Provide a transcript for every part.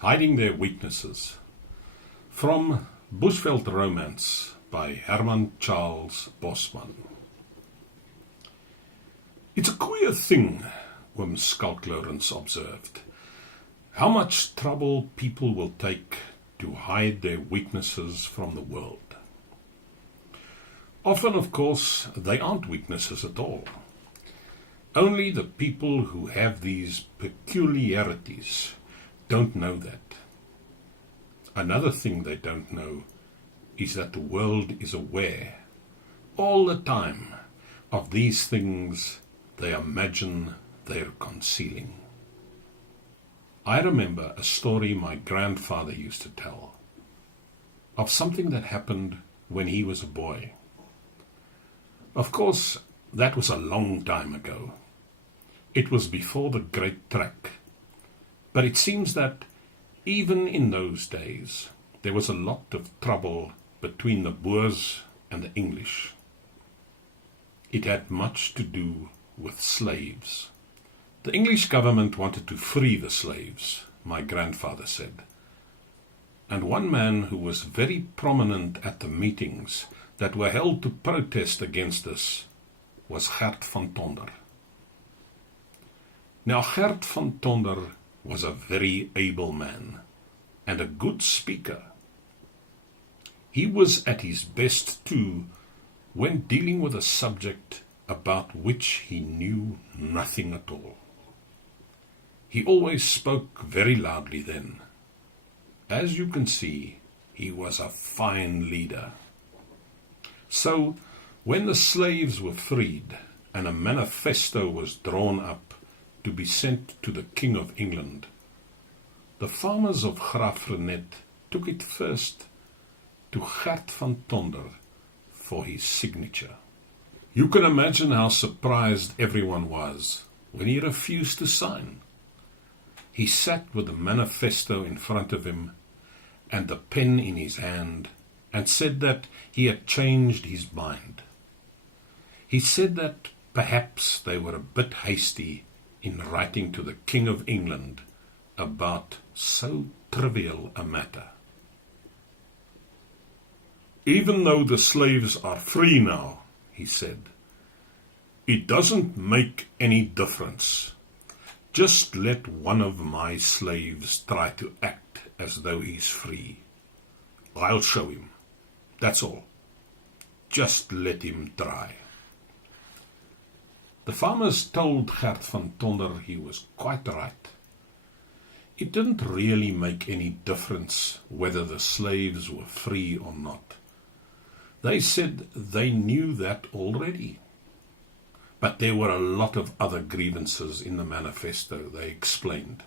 Hiding Their Weaknesses. From Bushveld Romance by Herman Bosman. It's a queer thing, Oom Skalk Lawrence observed, how much trouble people will take to hide their weaknesses from the world. Often, of course, they aren't weaknesses at all. Only the people who have these peculiarities don't know that. Another thing they don't know is that the world is aware all the time of these things they imagine they're concealing. I remember a story my grandfather used to tell of something that happened when he was a boy. Of course, that was a long time ago. It was before the Great Trek. But it seems that even in those days, there was a lot of trouble between the Boers and the English. It had much to do with slaves. The English government wanted to free the slaves, my grandfather said. And one man who was very prominent at the meetings that were held to protest against this was Gert van Tonder. Now, Gert van Tonder was a very able man and a good speaker. He was at his best too when dealing with a subject about which he knew nothing at all. He always spoke very loudly then. As you can see, he was a fine leader. So, when the slaves were freed and a manifesto was drawn up to be sent to the King of England, the farmers of Graaff-Reinet took it first to Gert van Tonder for his signature. You can imagine how surprised everyone was when he refused to sign. He sat with the manifesto in front of him and the pen in his hand and said that he had changed his mind. He said that perhaps they were a bit hasty in writing to the King of England about so trivial a matter. Even though the slaves are free now, he said, it doesn't make any difference. Just let one of my slaves try to act as though he's free. I'll show him. That's all. Just let him try. The farmers told Gert van Tonder he was quite right. It didn't really make any difference whether the slaves were free or not. They said they knew that already. But there were a lot of other grievances in the manifesto, they explained.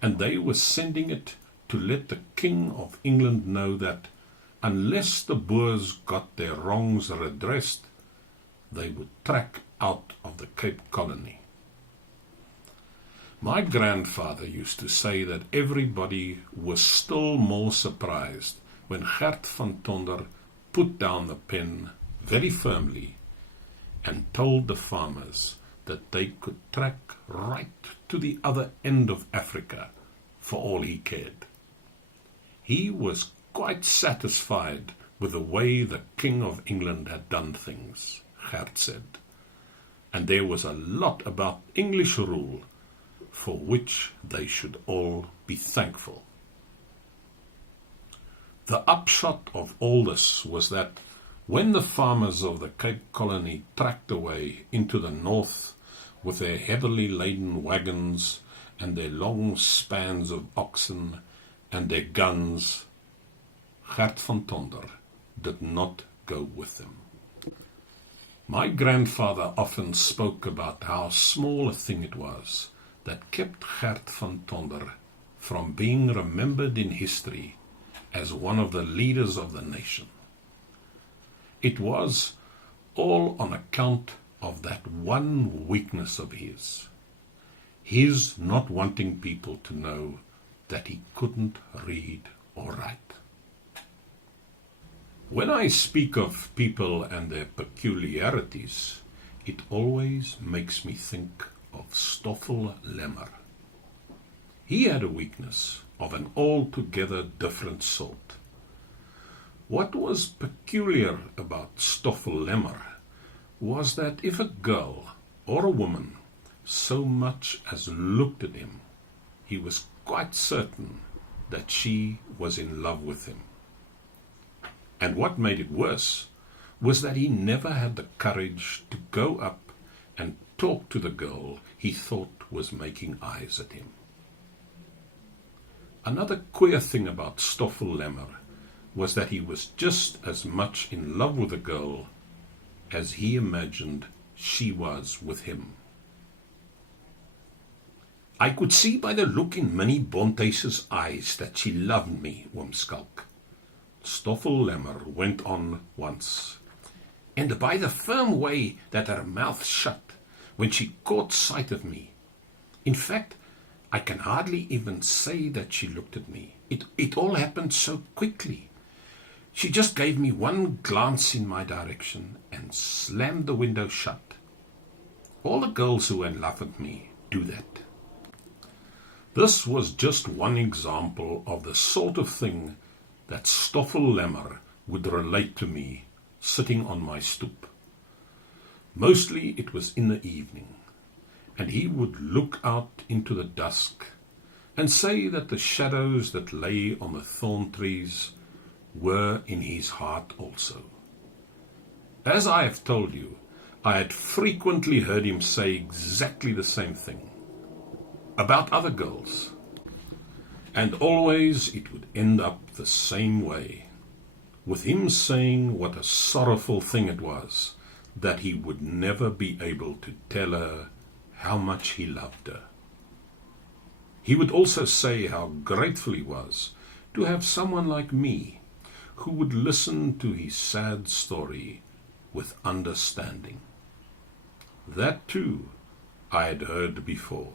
And they were sending it to let the King of England know that unless the Boers got their wrongs redressed, they would track out of the Cape Colony. My grandfather used to say that everybody was still more surprised when Gert van Tonder put down the pen very firmly and told the farmers that they could track right to the other end of Africa for all he cared. He was quite satisfied with the way the King of England had done things, Gert said. And there was a lot about English rule for which they should all be thankful. The upshot of all this was that when the farmers of the Cape Colony tracked away into the north with their heavily laden wagons and their long spans of oxen and their guns, Gert van Tonder did not go with them. My grandfather often spoke about how small a thing it was that kept Gert van Tonder from being remembered in history as one of the leaders of the nation. It was all on account of that one weakness of his not wanting people to know that he couldn't read or write. When I speak of people and their peculiarities, it always makes me think of Stoffel Lemmer. He had a weakness of an altogether different sort. What was peculiar about Stoffellemmer was that if a girl or a woman so much as looked at him, he was quite certain that she was in love with him. And what made it worse was that he never had the courage to go up and talk to the girl he thought was making eyes at him. Another queer thing about Stoffellemmer was that he was just as much in love with the girl as he imagined she was with him. I could see by the look in Minnie Bonte's eyes that she loved me, Oomskalk, Stoffellemmer went on once, and by the firm way that her mouth shut when she caught sight of me. In fact, I can hardly even say that she looked at me. It all happened so quickly. She just gave me one glance in my direction and slammed the window shut. All the girls who are in love with me do that. This was just one example of the sort of thing that Stoffellemmer would relate to me sitting on my stoep. Mostly it was in the evening, and he would look out into the dusk and say that the shadows that lay on the thorn trees were in his heart also. As I have told you, I had frequently heard him say exactly the same thing about other girls, and always it would end up the same way, with him saying what a sorrowful thing it was that he would never be able to tell her how much he loved her. He would also say how grateful he was to have someone like me who would listen to his sad story with understanding. That too I had heard before,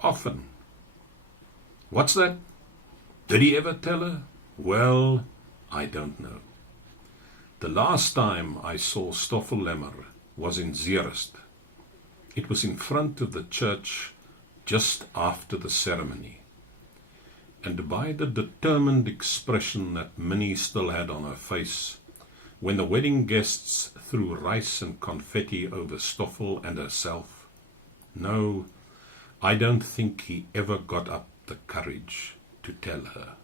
often. What's that? Did he ever tell her? Well, I don't know. The last time I saw Stoffellemmer was in Zeerust. It was in front of the church just after the ceremony. And by the determined expression that Minnie still had on her face, when the wedding guests threw rice and confetti over Stoffel and herself, no, I don't think he ever got up the courage to tell her.